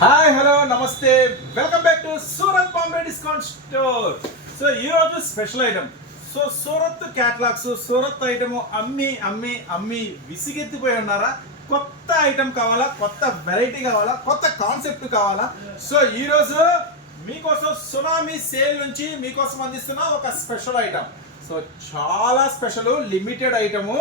Hi hello namaste welcome back to Surat Bombay discount store so ఈరోజు special item so Surat catalogues Surat item అమ్మి అమ్మి అమ్మి విసిగెత్తిపోయి ఉన్నారా? కొత్త ఐటమ్ కావాలా? కొత్త వెరైటీ కావాలా? కొత్త కాన్సెప్ట్ కావాలా? సో ఈరోజు మీకోసం సునామీ సేల్ నుంచి మీకోసం అందిస్తున్న ఒక స్పెషల్ ఐటమ్ సో చాలా స్పెషల్ లిమిటెడ్ ఐటము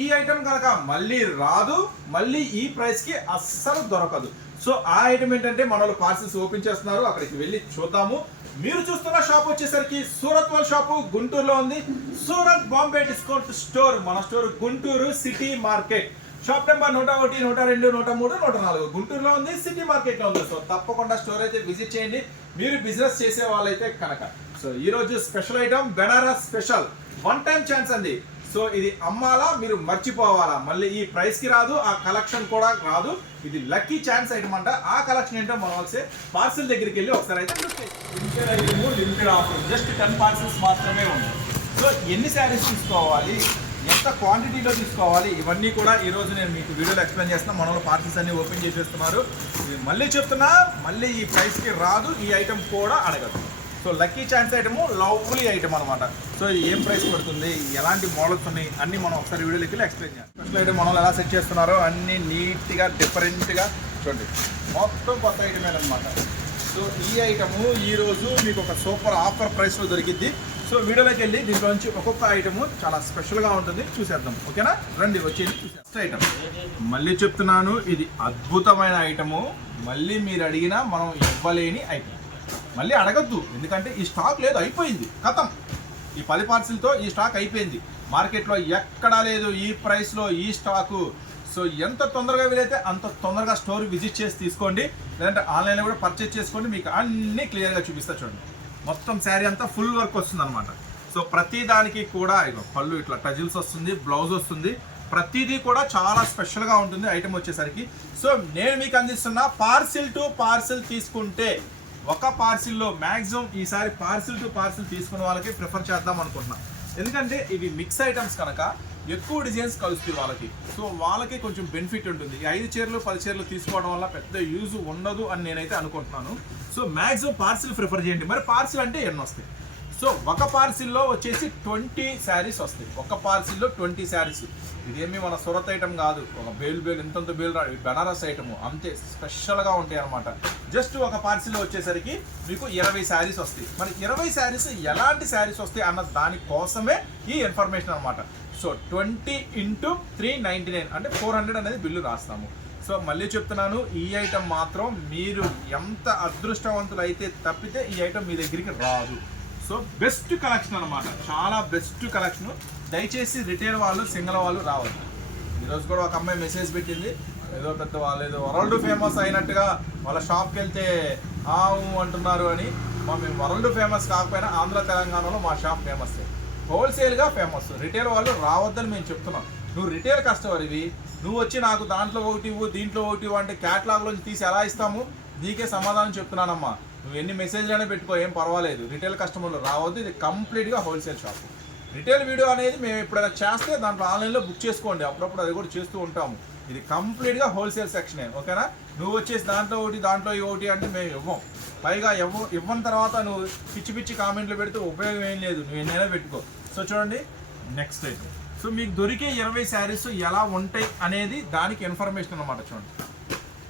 ఈ ఐటమ్ కనుక మళ్ళీ రాదు మళ్ళీ ఈ ప్రైస్కి అస్సలు దొరకదు. సో ఆ ఐటమ్ ఏంటంటే మన వాళ్ళు పార్సిల్స్ ఓపెన్ చేస్తున్నారు. అక్కడికి వెళ్ళి చూద్దాము. మీరు చూస్తున్న షాప్ వచ్చేసరికి సూరత్ వాళ్ళ షాపు గుంటూరులో ఉంది. సూరత్ బాంబే డిస్కౌంట్ స్టోర్ మన store Guntur city market. Shop number నూట ఒకటి నూట రెండు నూట మూడు నూట నాలుగు. గుంటూరులో ఉంది సిటీ మార్కెట్లో ఉంది. సో తప్పకుండా స్టోర్ అయితే విజిట్ చేయండి. మీరు బిజినెస్ చేసే వాళ్ళైతే కనుక. సో ఈ రోజు special item Banaras special one time chance అండి. సో ఇది అమ్మాలా మీరు మర్చిపోవాలా? మళ్ళీ ఈ ప్రైస్కి రాదు ఆ కలెక్షన్ కూడా రాదు. ఇది లక్కీ ఛాన్స్ ఐటమ్ అంట. ఆ కలెక్షన్ ఏంటో మనం వచ్చే పార్సిల్ దగ్గరికి వెళ్ళి ఒకసారి అయితే limited item limited offer just ten parcels మాత్రమే ఉంది సో ఎన్ని శారీస్ తీసుకోవాలి? ఎంత క్వాంటిటీలో తీసుకోవాలి? ఇవన్నీ కూడా ఈ రోజు నేను మీకు వీడియోలో ఎక్స్ప్లెయిన్ చేస్తున్నా. మనలో పార్సిల్స్ అన్ని ఓపెన్ చేసేస్తున్నారు. ఇది మళ్ళీ చెప్తున్నా మళ్ళీ ఈ ప్రైస్కి రాదు. ఈ ఐటమ్ కూడా అడగదు. So lucky chance item lovely item అనమాట. సో ఇది ఏం ప్రైస్ పడుతుంది? ఎలాంటి మోడల్స్ ఉన్నాయి? అన్ని మనం ఒకసారి వీడియోలోకి వెళ్ళి ఎక్స్ప్లెయిన్ చేస్తాం స్పెషల్ ఐటమ్ మనం ఎలా సెట్ చేస్తున్నారో అన్ని నీట్గా డిఫరెంట్గా చూడండి. మొత్తం కొత్త ఐటమే అనమాట. సో ఈ ఐటము ఈ రోజు మీకు ఒక సూపర్ ఆఫర్ ప్రైస్లో దొరికింది సో వీడియోలోకి వెళ్ళి దీంట్లో నుంచి ఒక్కొక్క ఐటమ్ చాలా స్పెషల్గా ఉంటుంది. చూసేద్దాం. ఓకేనా రండి వచ్చేది ఫస్ట్ ఐటమ్ మళ్ళీ చెప్తున్నాను ఇది అద్భుతమైన ఐటము మళ్ళీ మీరు అడిగినా మనం ఇవ్వలేని ఐటమ్ మళ్ళీ అడగద్దు. ఎందుకంటే ఈ స్టాక్ లేదు అయిపోయింది. కథం ఈ పది పార్సిల్తో ఈ స్టాక్ అయిపోయింది. మార్కెట్లో ఎక్కడా లేదు ఈ ప్రైస్లో ఈ స్టాకు. సో ఎంత తొందరగా వీలైతే అంత తొందరగా స్టోర్ విజిట్ చేసి తీసుకోండి. లేదంటే ఆన్లైన్లో కూడా పర్చేస్ చేసుకోండి. మీకు అన్నీ క్లియర్గా చూపిస్తా చూడండి. మొత్తం శారీ అంతా ఫుల్ వర్క్ వస్తుంది అనమాట సో ప్రతి దానికి కూడా ఇక పళ్ళు ఇట్లా టజిల్స్ వస్తుంది బ్లౌజ్ వస్తుంది. ప్రతిదీ కూడా చాలా స్పెషల్గా ఉంటుంది ఐటమ్ వచ్చేసరికి. సో నేను మీకు అందిస్తున్న పార్సిల్ టు పార్సిల్ తీసుకుంటే ఒక పార్సిల్లో మ్యాక్సిమం ఈసారి పార్సిల్ టు పార్సిల్ తీసుకున్న వాళ్ళకి ప్రిఫర్ చేద్దాం అనుకుంటున్నాను ఎందుకంటే ఇవి మిక్స్ ఐటమ్స్ కనుక ఎక్కువ డిజైన్స్ కలుస్తాయి వాళ్ళకి. సో వాళ్ళకి కొంచెం బెనిఫిట్ ఉంటుంది. ఐదు చీరలు పది చీరలు తీసుకోవడం వల్ల పెద్ద యూజ్ ఉండదు అని నేనైతే అనుకుంటున్నాను. సో మ్యాక్సిమం పార్సిల్ ప్రిఫర్ చేయండి. మరి పార్సిల్ అంటే ఎన్ని వస్తాయి? సో ఒక పార్సిల్లో వచ్చేసి ట్వంటీ శారీస్ వస్తాయి. ఒక పార్సిల్లో ట్వంటీ శారీస్ ఇదేమి మన సూరత్ ఐటమ్ కాదు. ఒక బేల్ బేల్ ఇంతంత బేల్ రాడు బెనారస్ ఐటమ్. అంతే స్పెషల్గా ఉంటాయి అనమాట జస్ట్ ఒక పార్సిల్లో వచ్చేసరికి మీకు ఇరవై శారీస్ వస్తాయి. మరి ఇరవై శారీస్ ఎలాంటి శారీస్ వస్తాయి అన్న దాని కోసమే ఈ ఇన్ఫర్మేషన్ అనమాట so twenty into three ninety nine అంటే ఫోర్ హండ్రెడ్ అనేది బిల్లు రాస్తాము. సో మళ్ళీ చెప్తున్నాను ఈ ఐటమ్ మాత్రం మీరు ఎంత అదృష్టవంతులు అయితే తప్పితే ఈ ఐటమ్ మీ దగ్గరికి రాదు. సో బెస్ట్ కలెక్షన్ అనమాట చాలా బెస్ట్ కలెక్షన్. దయచేసి రిటైల్ వాళ్ళు సింగల్ వాళ్ళు రావద్దు. ఈరోజు కూడా ఒక అమ్మాయి మెసేజ్ పెట్టింది. ఏదో పెద్ద వాళ్ళు ఏదో వరల్డ్ ఫేమస్ అయినట్టుగా వాళ్ళ షాప్కి వెళ్తే ఆవు అంటున్నారు అని. మా మేము వరల్డ్ ఫేమస్ కాకపోయినా ఆంధ్ర తెలంగాణలో మా షాప్ ఫేమస్ హోల్సేల్గా ఫేమస్ రిటైల్ వాళ్ళు రావద్దని మేము చెప్తున్నాం. నువ్వు రిటైల్ కస్టమర్ ఇవి. నువ్వు వచ్చి నాకు దాంట్లో ఒకటి ఇవ్వు దీంట్లో ఒకటి ఇవ్వు అంటే క్యాటలాగ్లో తీసి ఎలా ఇస్తాము? నీకే సమాధానం చెప్తున్నానమ్మా. నువ్వు ఎన్ని మెసేజ్లైనా పెట్టుకో ఏం పర్వాలేదు. రిటైల్ కస్టమర్లు రావద్దు. ఇది కంప్లీట్గా హోల్సేల్ షాప్ రిటైల్ వీడియో అనేది మేము ఎప్పుడైనా చేస్తే దాంట్లో ఆన్లైన్లో బుక్ చేసుకోండి. అప్పుడప్పుడు అది కూడా చేస్తూ ఉంటాము. ఇది కంప్లీట్గా హోల్సేల్ సెక్షనే ఓకేనా? నువ్వు వచ్చేసి దాంట్లో ఒకటి దాంట్లో ఒకటి అంటే మేము ఇవ్వం. పైగా ఇవ్వ ఇవ్వని తర్వాత నువ్వు పిచ్చి పిచ్చి కామెంట్లు పెడితే ఉపయోగం ఏం లేదు. నువ్వు ఎన్నైనా పెట్టుకో. సో చూడండి నెక్స్ట్ ఐటమ్ సో మీకు దొరికే ఇరవై శారీస్ ఎలా ఉంటాయి అనేది దానికి ఇన్ఫర్మేషన్ అనమాట చూడండి.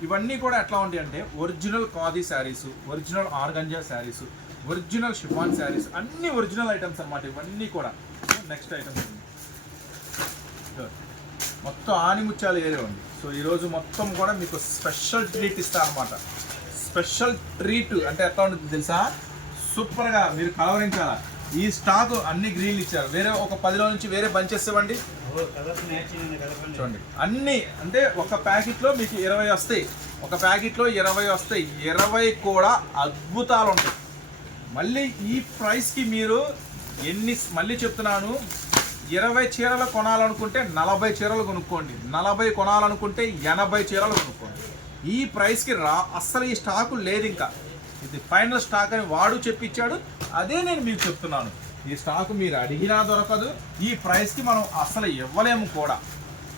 ఇవన్నీ కూడా ఎట్లా ఉంటాయి అంటే original khadi sarees original organza sarees original chiffon sarees అన్ని ఒరిజినల్ ఐటమ్స్ అన్నమాట ఇవన్నీ కూడా. నెక్స్ట్ ఐటమ్స్ మొత్తం ఆనిముత్యాలు ఏరే ఉంది. సో ఈరోజు మొత్తం కూడా మీకు స్పెషల్ ట్రీట్ ఇస్తా అనమాట స్పెషల్ ట్రీట్ అంటే ఎట్లా ఉంటుంది తెలుసా? సూపర్గా మీరు కలవరించాలా? ఈ స్టాక్ అన్ని గ్రీన్లు ఇచ్చారు. వేరే ఒక పదిలో నుంచి వేరే బంచెస్ ఇవ్వండి. చూడండి. అన్ని అంటే ఒక ప్యాకెట్లో మీకు ఇరవై వస్తాయి. ఒక ప్యాకెట్లో ఇరవై వస్తాయి. ఇరవై కూడా అద్భుతాలు ఉంటాయి. మళ్ళీ ఈ ప్రైస్కి మీరు ఎన్ని మళ్ళీ చెప్తున్నాను. ఇరవై చీరలు కొనాలనుకుంటే నలభై చీరలు కొనుక్కోండి. నలభై కొనాలనుకుంటే ఎనభై చీరలు కొనుక్కోండి. ఈ ప్రైస్కి రా అస్సలు ఈ స్టాకు లేదు ఇంకా. ఇది ఫైనల్ స్టాక్ అని వాడు చెప్పించాడు. అదే నేను మీకు చెప్తున్నాను. ఈ స్టాకు మీరు అడిగినా దొరకదు. ఈ ప్రైస్కి మనం అస్సలు ఇవ్వలేము కూడా.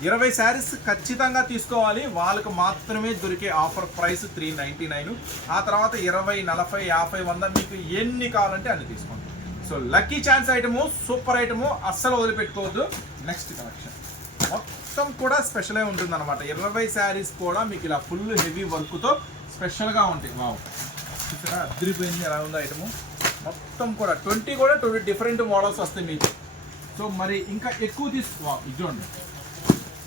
ఇరవై శారీస్ ఖచ్చితంగా తీసుకోవాలి. వాళ్ళకు మాత్రమే దొరికే offer price three ninety nine. ఆ తర్వాత ఇరవై నలభై యాభై వంద మీకు ఎన్ని కావాలంటే అన్ని తీసుకోండి. So lucky chance item super item అస్సలు వదిలిపెట్టుకోవద్దు. Next collection. మొత్తం కూడా స్పెషలే ఉంటుంది అనమాట ఇరవై శారీస్ కూడా మీకు ఇలా ఫుల్ హెవీ వర్క్తో స్పెషల్గా ఉంటాయి. వావ్. ఇక్కడ అదిరిపోయింది. ఎలా ఉందో ఐటము. మొత్తం కూడా ట్వంటీ కూడా ట్వంటీ డిఫరెంట్ మోడల్స్ వస్తాయి మీకు. సో మరి ఇంకా ఎక్కువ తీసుకో ఇది చూడండి.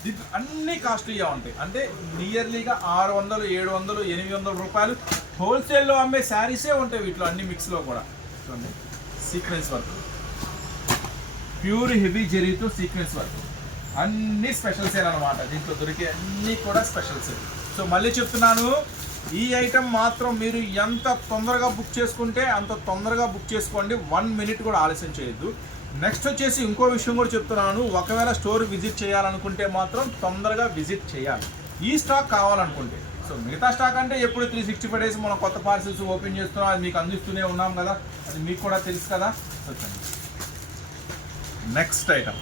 దీనికి అన్ని కాస్ట్లీగా ఉంటాయి. అంటే నియర్లీగా ఆరు వందలు ఏడు వందలు ఎనిమిది వందల రూపాయలు హోల్సేల్లో అమ్మే శారీసే ఉంటాయి వీటిలో అన్ని మిక్స్లో కూడా. చూడండి. Sequence work. ప్యూర్ హెవీ జరీతో సీక్వెన్స్ వర్క్. అన్ని స్పెషల్ సేల్ అనమాట దీంట్లో దొరికే అన్ని కూడా స్పెషల్ సేల్. సో మళ్ళీ చెప్తున్నాను ఈ ఐటెం మాత్రం మీరు ఎంత తొందరగా బుక్ చేసుకుంటే అంత తొందరగా బుక్ చేసుకోండి. వన్ మినిట్ కూడా ఆలస్యం చేయొద్దు. నెక్స్ట్ వచ్చేసి ఇంకో విషయం కూడా చెప్తున్నాను. ఒకవేళ స్టోర్ విజిట్ చేయాలనుకుంటే మాత్రం తొందరగా విజిట్ చేయాలి. ఈ స్టాక్ కావాలనుకుంటే. సో మిగతా స్టాక్ అంటే ఎప్పుడు త్రీ సిక్స్టీ ఫైవ్ డేస్ మనం కొత్త పార్సిల్స్ ఓపెన్ చేస్తున్నాం. అది మీకు అందిస్తూనే ఉన్నాం కదా. అది మీకు కూడా తెలుసు కదా. నెక్స్ట్ ఐటమ్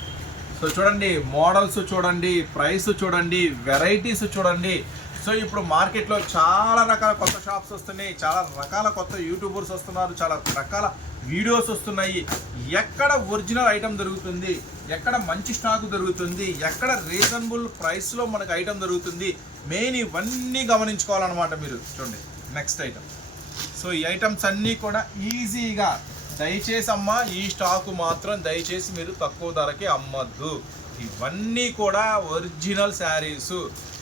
సో చూడండి మోడల్స్ చూడండి ప్రైస్ చూడండి వెరైటీస్ చూడండి. సో ఇప్పుడు మార్కెట్లో చాలా రకాల కొత్త షాప్స్ వస్తున్నాయి. చాలా రకాల కొత్త యూట్యూబర్స్ వస్తున్నారు. చాలా రకాల వీడియోస్ వస్తున్నాయి. ఎక్కడ ఒరిజినల్ ఐటమ్ దొరుకుతుంది? ఎక్కడ మంచి స్టాక్ దొరుకుతుంది? ఎక్కడ రీజనబుల్ ప్రైస్లో మనకు ఐటమ్ దొరుకుతుంది? మెయిన్ ఇవన్నీ గమనించుకోవాలన్నమాట మీరు. చూడండి నెక్స్ట్ ఐటమ్. సో ఈ ఐటమ్స్ అన్నీ కూడా ఈజీగా దయచేసి అమ్మ ఈ స్టాక్ మాత్రం దయచేసి మీరు తక్కువ ధరకి అమ్మద్దు. ఇవన్నీ కూడా ఒరిజినల్ శారీస్.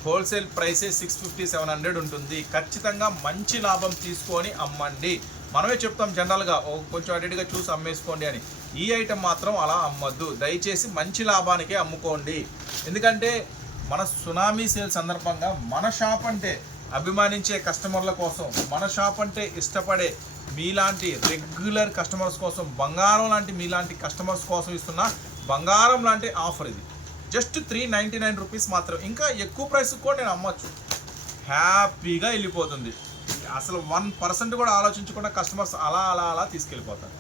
హోల్సేల్ ప్రైసే సిక్స్ ఫిఫ్టీ సెవెన్ హండ్రెడ్ ఉంటుంది. ఖచ్చితంగా మంచి లాభం తీసుకొని అమ్మండి. మనమే చెప్తాం జనరల్గా కొంచెం అడిగిగా చూసి అమ్మేసుకోండి అని. ఈ ఐటమ్ మాత్రం అలా అమ్మద్దు. దయచేసి మంచి లాభానికే అమ్ముకోండి. ఎందుకంటే మన సునామీ సేల్ సందర్భంగా మన షాప్ అంటే అభిమానించే కస్టమర్ల కోసం మన షాప్ అంటే ఇష్టపడే మీలాంటి రెగ్యులర్ కస్టమర్స్ కోసం బంగారం లాంటి మీలాంటి కస్టమర్స్ కోసం ఇస్తున్న బంగారం లాంటి ఆఫర్ ఇది. Just three ninety nine rupees మాత్రం. ఇంకా ఎక్కువ ప్రైస్ కూడా నేను అమ్మచ్చు. హ్యాపీగా వెళ్ళిపోతుంది. అసలు వన్ పర్సెంట్ కూడా ఆలోచించకుండా కస్టమర్స్ అలా అలా అలా తీసుకెళ్ళిపోతారు.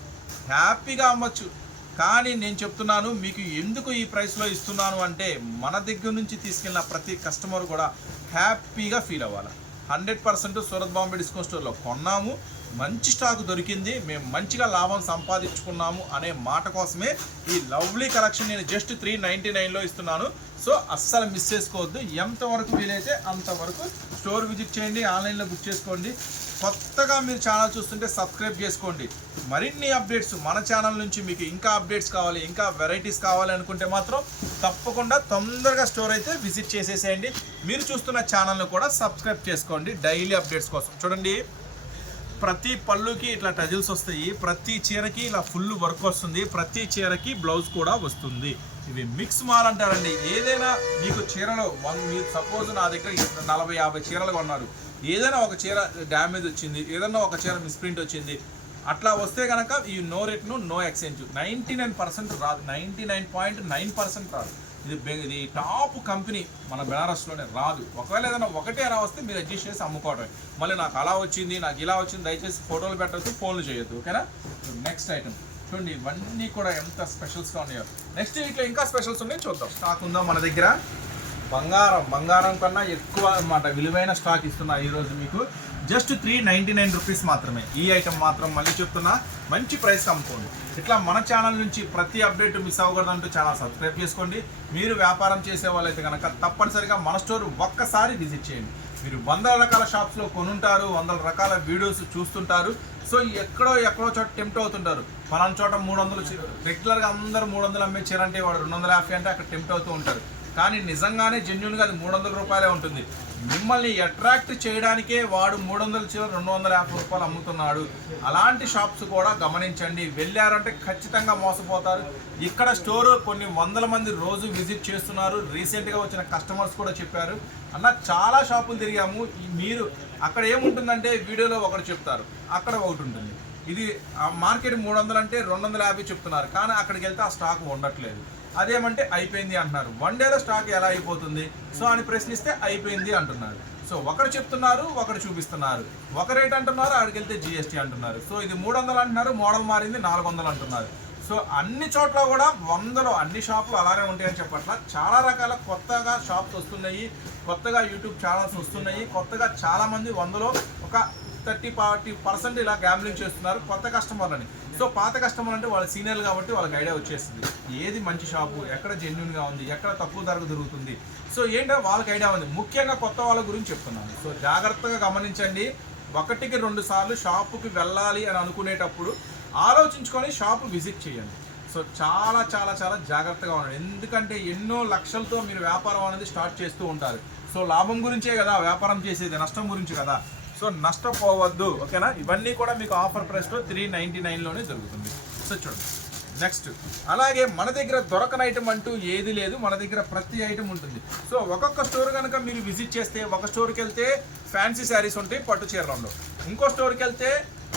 హ్యాపీగా అమ్మచ్చు. కానీ నేను చెప్తున్నాను మీకు ఎందుకు ఈ ప్రైస్లో ఇస్తున్నాను అంటే మన దగ్గర నుంచి తీసుకెళ్ళిన ప్రతి కస్టమర్ కూడా హ్యాపీగా ఫీల్ అవ్వాలి. Hundred percent Surat Bombay discount స్టోర్లో కొన్నాము. మంచి స్టాక్ దొరికింది మేము మంచిగా లాభం సంపాదించుకున్నాము అనే మాట కోసమే ఈ లవ్లీ కలెక్షన్ నేను జస్ట్ త్రీ నైంటీ నైన్లో ఇస్తున్నాను. సో అస్సలు మిస్ చేసుకోవద్దు. ఎంతవరకు వీలైతే అంతవరకు స్టోర్ విజిట్ చేయండి ఆన్లైన్లో బుక్ చేసుకోండి. కొత్తగా మీరు ఛానల్ చూస్తుంటే సబ్స్క్రైబ్ చేసుకోండి. మరిన్ని అప్డేట్స్ మన ఛానల్ నుంచి మీకు ఇంకా అప్డేట్స్ కావాలి ఇంకా వెరైటీస్ కావాలి అనుకుంటే మాత్రం తప్పకుండా తొందరగా స్టోర్ అయితే విజిట్ చేసేసేయండి. మీరు చూస్తున్న ఛానల్ను కూడా సబ్స్క్రైబ్ చేసుకోండి డైలీ అప్డేట్స్ కోసం. చూడండి. ప్రతి పళ్ళుకి ఇట్లా టజిల్స్ వస్తాయి ప్రతి చీరకి ఇలా ఫుల్ వర్క్ వస్తుంది ప్రతి చీరకి బ్లౌజ్ కూడా వస్తుంది. ఇవి మిక్స్ మాల్ అంటారండి. ఏదైనా మీకు చీరలో వన్ మీరు సపోజ్ నా దగ్గర నలభై యాభై చీరలు కొన్నారు. ఏదైనా ఒక చీర డ్యామేజ్ వచ్చింది ఏదైనా ఒక చీర మిస్ప్రింట్ వచ్చింది అట్లా వస్తే కనుక ఈ no రేట్ను no exchange ninety nine percent రాదు. Ninety nine point nine percent రాదు. ఇది ఇది టాప్ కంపెనీ మన బెనారస్లోనే రాదు. ఒకవేళ ఏదైనా ఒకటే రావస్తే వస్తే మీరు అడ్జస్ట్ చేసి అమ్ముకోవటం మళ్ళీ నాకు అలా వచ్చింది నాకు ఇలా వచ్చింది దయచేసి ఫోటోలు పెట్టద్దు ఫోన్లు చేయొద్దు ఓకేనా? నెక్స్ట్ ఐటమ్ చూడండి ఇవన్నీ కూడా ఎంత స్పెషల్స్గా ఉన్నాయో. నెక్స్ట్ వీటిలో ఇంకా స్పెషల్స్ ఉన్నాయి చూద్దాం. స్టాక్ ఉందా మన దగ్గర? బంగారం బంగారం కన్నా ఎక్కువ అనమాట విలువైన స్టాక్ ఇస్తున్నా ఈరోజు మీకు. Just three ninety nine rupees మాత్రమే. ఈ ఐటమ్ మాత్రం మళ్ళీ చెప్తున్నా మంచి ప్రైస్ అమ్ముకోండి ఇట్లా మన ఛానల్ నుంచి ప్రతి అప్డేట్ మిస్ అవ్వకూడదంటూ ఛానల్ సబ్స్క్రైబ్ చేసుకోండి. మీరు వ్యాపారం చేసే వాళ్ళైతే కనుక తప్పనిసరిగా మన స్టోర్ ఒక్కసారి విజిట్ చేయండి. మీరు వందల రకాల షాప్స్లో కొనుంటారు వందల రకాల వీడియోస్ చూస్తుంటారు. సో ఎక్కడో ఎక్కడో చోట టెంప్ట్ అవుతుంటారు. ఫలానా చోట మూడు వందలు రెగ్యులర్గా అందరూ మూడు వందలు అమ్మే చీర అంటే వాడు రెండు వందల యాభై అంటే అక్కడ టెంప్ట్ అవుతూ ఉంటారు. కానీ నిజంగానే జెన్యున్గా అది మూడు వందల రూపాయలే ఉంటుంది. మిమ్మల్ని అట్రాక్ట్ చేయడానికే వాడు మూడు వందల చీర రెండు వందల యాభై రూపాయలు అమ్ముతున్నాడు. అలాంటి షాప్స్ కూడా గమనించండి. వెళ్ళారంటే ఖచ్చితంగా మోసపోతారు. ఇక్కడ స్టోర్ కొన్ని వందల మంది రోజు విజిట్ చేస్తున్నారు. రీసెంట్గా వచ్చిన కస్టమర్స్ కూడా చెప్పారు. అన్న చాలా షాపులు తిరిగాము. మీరు అక్కడ ఏముంటుందంటే వీడియోలో ఒకటి చెప్తారు. అక్కడ ఒకటి ఉంటుంది. ఇది ఆ మార్కెట్ మూడు వందలు అంటే రెండు వందల యాభై చెప్తున్నారు. కానీ అక్కడికి వెళ్తే ఆ స్టాక్ ఉండట్లేదు. అదేమంటే అయిపోయింది అంటున్నారు. వన్ డేలో స్టాక్ ఎలా అయిపోతుంది? సో అని ప్రశ్నిస్తే అయిపోయింది అంటున్నారు. సో ఒకరు చెప్తున్నారు ఒకరు చూపిస్తున్నారు. ఒక రేట్ అంటున్నారు అక్కడికి వెళ్తే జిఎస్టీ అంటున్నారు. సో ఇది మూడు వందలు అంటున్నారు మోడల్ మారింది నాలుగు వందలు అంటున్నారు. సో అన్ని చోట్ల కూడా వందలు అన్ని షాపులు అలానే ఉంటాయని చెప్పట్ల. చాలా రకాల కొత్తగా షాప్స్ వస్తున్నాయి కొత్తగా యూట్యూబ్ ఛానల్స్ వస్తున్నాయి కొత్తగా చాలామంది వందలో ఒక థర్టీ ఫార్టీ పర్సెంట్ ఇలా గ్యాంబ్లింగ్ చేస్తున్నారు కొత్త కస్టమర్లని. సో పాత కస్టమర్ అంటే వాళ్ళ సీనియర్ కాబట్టి వాళ్ళకి ఐడియా వచ్చేస్తుంది. ఏది మంచి షాపు ఎక్కడ జెన్యున్గా ఉంది ఎక్కడ తక్కువ ధరకు దొరుకుతుంది. సో ఏంటో వాళ్ళకి ఐడియా ఉంది. ముఖ్యంగా కొత్త వాళ్ళ గురించి చెప్తున్నాను. సో జాగ్రత్తగా గమనించండి. ఒకటికి రెండు సార్లు షాపుకి వెళ్ళాలి అని అనుకునేటప్పుడు ఆలోచించుకొని షాపు విజిట్ చేయండి. సో చాలా చాలా చాలా జాగ్రత్తగా ఉండండి. ఎందుకంటే ఎన్నో లక్షలతో మీరు వ్యాపారం అనేది స్టార్ట్ చేస్తూ ఉంటారు. సో లాభం గురించే కదా వ్యాపారం చేసేది నష్టం గురించి కదా. సో నష్టపోవద్దు ఓకేనా? ఇవన్నీ కూడా మీకు ఆఫర్ ప్రైస్లో త్రీ నైంటీ నైన్లోనే దొరుకుతుంది సో చూడండి. నెక్స్ట్ అలాగే మన దగ్గర దొరకని ఐటమ్ అంటూ ఏది లేదు. మన దగ్గర ప్రతి ఐటమ్ ఉంటుంది. సో ఒక్కొక్క స్టోర్ కనుక మీరు విజిట్ చేస్తే ఒక స్టోర్కి వెళ్తే ఫ్యాన్సీ శారీస్ ఉంటాయి పట్టు చీరలు ఉండవు. ఇంకో స్టోర్కి వెళ్తే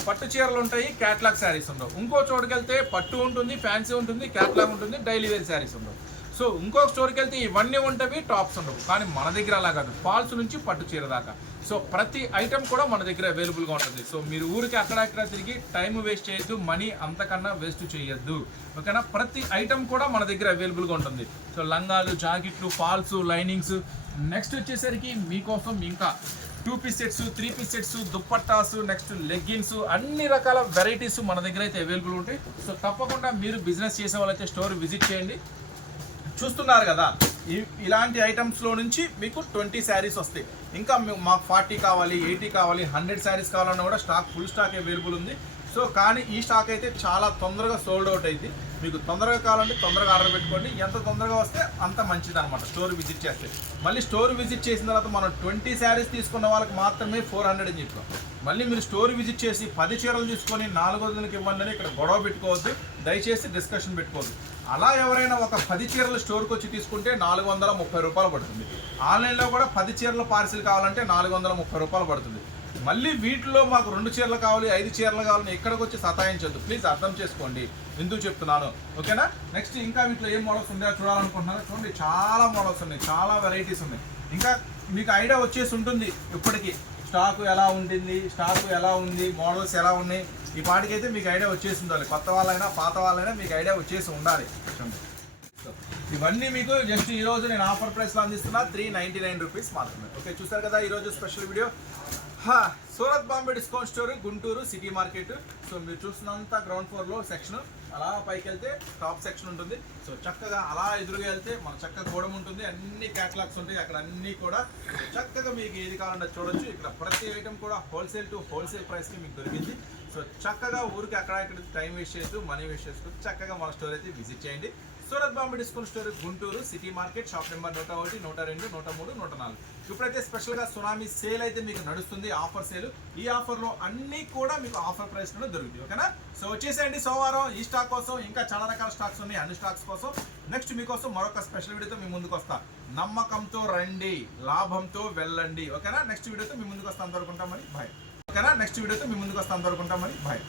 పట్టు చీరలు ఉంటాయి క్యాట్లాగ్ శారీస్ ఉండవు. ఇంకో చోటుకి వెళ్తే పట్టు ఉంటుంది ఫ్యాన్సీ ఉంటుంది క్యాట్లాగ్ ఉంటుంది డైలీ వేర్ శారీస్ ఉండవు. సో ఇంకొక స్టోర్కి వెళ్తే ఇవన్నీ ఉంటవి టాప్స్ ఉండవు. కానీ మన దగ్గర అలా కాదు. ఫాల్స్ నుంచి పట్టు చీర దాకా. సో ప్రతి ఐటమ్ కూడా మన దగ్గర అవైలబుల్గా ఉంటుంది. సో మీరు ఊరికి అక్కడక్కడ తిరిగి టైం వేస్ట్ చేయొద్దు మనీ అంతకన్నా వేస్ట్ చేయొద్దు. ఓకేనా? ప్రతి ఐటమ్ కూడా మన దగ్గర అవైలబుల్గా ఉంటుంది. సో లంగాలు జాకెట్లు ఫాల్స్ లైనింగ్స్ నెక్స్ట్ వచ్చేసరికి మీకోసం ఇంకా two piece sets three piece sets dupattas next leggings అన్ని రకాల వెరైటీస్ మన దగ్గర అయితే అవైలబుల్ ఉంటాయి. సో తప్పకుండా మీరు బిజినెస్ చేసే వాళ్ళైతే స్టోర్ విజిట్ చేయండి. చూస్తున్నారు కదా ఈ- ఇలాంటి ఐటమ్స్లో నుంచి మీకు ట్వంటీ శారీస్ వస్తాయి. ఇంకా మాకు ఫార్టీ కావాలి ఎయిటీ కావాలి హండ్రెడ్ శారీస్ కావాలన్నా కూడా స్టాక్ ఫుల్ స్టాక్ అవైలబుల్ ఉంది. సో కానీ ఈ స్టాక్ అయితే చాలా తొందరగా సోల్డ్ అవుట్ అయింది. మీకు తొందరగా కావాలంటే తొందరగా ఆర్డర్ పెట్టుకోండి. ఎంత తొందరగా వస్తే అంత మంచిది అనమాట స్టోర్ విజిట్ చేస్తే. మళ్ళీ స్టోర్ విజిట్ చేసిన తర్వాత మనం ట్వంటీ శారీస్ తీసుకున్న వాళ్ళకి మాత్రమే ఫోర్ హండ్రెడ్ అని చెప్పాం. మళ్ళీ మీరు స్టోర్ విజిట్ చేసి పది చీరలు తీసుకొని నాలుగు వందలకి ఇవ్వండి అని ఇక్కడ గొడవ పెట్టుకోవద్దు. దయచేసి డిస్కషన్ పెట్టుకోవద్దు. అలా ఎవరైనా ఒక పది చీరలు స్టోర్కి వచ్చి తీసుకుంటే నాలుగు వందల ముప్పై రూపాయలు పడుతుంది. ఆన్లైన్లో కూడా పది చీరల పార్సిల్ కావాలంటే నాలుగు వందల ముప్పై రూపాయలు పడుతుంది. మళ్ళీ వీటిలో మాకు రెండు చీరలు కావాలి ఐదు చీరలు కావాలని ఎక్కడికి వచ్చి సతాయించొద్దు. ప్లీజ్ అర్థం చేసుకోండి. ఎందుకు చెప్తున్నాను. ఓకేనా? నెక్స్ట్ ఇంకా వీటిలో ఏం మోడల్స్ ఉన్నాయో చూడాలనుకుంటున్నాను చూడండి చాలా మోడల్స్ ఉన్నాయి చాలా వెరైటీస్ ఉన్నాయి. ఇంకా మీకు ఐడియా వచ్చేసి ఉంటుంది ఇప్పటికీ. స్టాక్ ఎలా ఉంటుంది స్టాక్ ఎలా ఉంది మోడల్స్ ఎలా ఉన్నాయి ఈ పాటికైతే మీకు ఐడియా వచ్చేసి ఉండాలి కొత్త వాళ్ళైనా పాత వాళ్ళైనా మీకు ఐడియా వచ్చేసి ఉండాలి. సో, ఇవన్నీ మీకు జస్ట్ ఈరోజు నేను ఆఫర్ ప్రైస్లో అందిస్తున్నా త్రీ నైంటీ నైన్ రూపీస్ మాత్రమే. ఓకే చూసారు కదా ఈరోజు స్పెషల్ వీడియో హా, Surat Bombay discount store Guntur city market. So మీరు చూసినంత గ్రౌండ్ ఫ్లోర్లో సెక్షన్ అలా పైకి వెళ్తే టాప్ సెక్షన్ ఉంటుంది. సో చక్కగా అలా ఎదురుగా వెళ్తే మన చక్కగా గోడం ఉంటుంది. అన్ని క్యాటలాగ్స్ ఉంటాయి. అక్కడ అన్నీ కూడా చక్కగా మీకు ఏది కావాలన్నా చూడొచ్చు. ఇక్కడ ప్రతి ఐటమ్ కూడా హోల్సేల్ టు హోల్సేల్ ప్రైస్కి మీకు దొరికింది. సో చక్కగా ఊరికి అక్కడ ఇక్కడ టైం వేస్ట్ చేస్తూ మనీ వేస్ట్ చేస్తూ చక్కగా మన స్టోర్ అయితే విజిట్ చేయండి. Surat Bombay discount store Guntur city market shop number నూట ఒకటి నూట రెండు నూట మూడు నూట నాలుగు. ఇప్పుడైతే స్పెషల్గా సునామీ సేల్ అయితే మీకు నడుస్తుంది ఆఫర్ సేల్ ఈ ఆఫర్లో అన్నీ కూడా మీకు ఆఫర్ ప్రైస్లో దొరుకుతాయి ఓకేనా సో వచ్చేసేయండి సోమవారం. ఈ స్టాక్ కోసం ఇంకా చాలా రకాల స్టాక్స్ ఉన్నాయి అన్ని స్టాక్స్ కోసం. నెక్స్ట్ మీకోసం మరొక స్పెషల్ వీడియోతో మీ ముందుకు వస్తా. నమ్మకంతో రండి లాభంతో వెళ్ళండి ఓకేనా నెక్స్ట్ వీడియోతో మీ ముందుకు వస్తాను అనుకుంటామని బాయ్ ఓకేనా? నెక్స్ట్ వీడియోతో మీ ముందుకు వస్తాను అనుకుంటామని బాయ్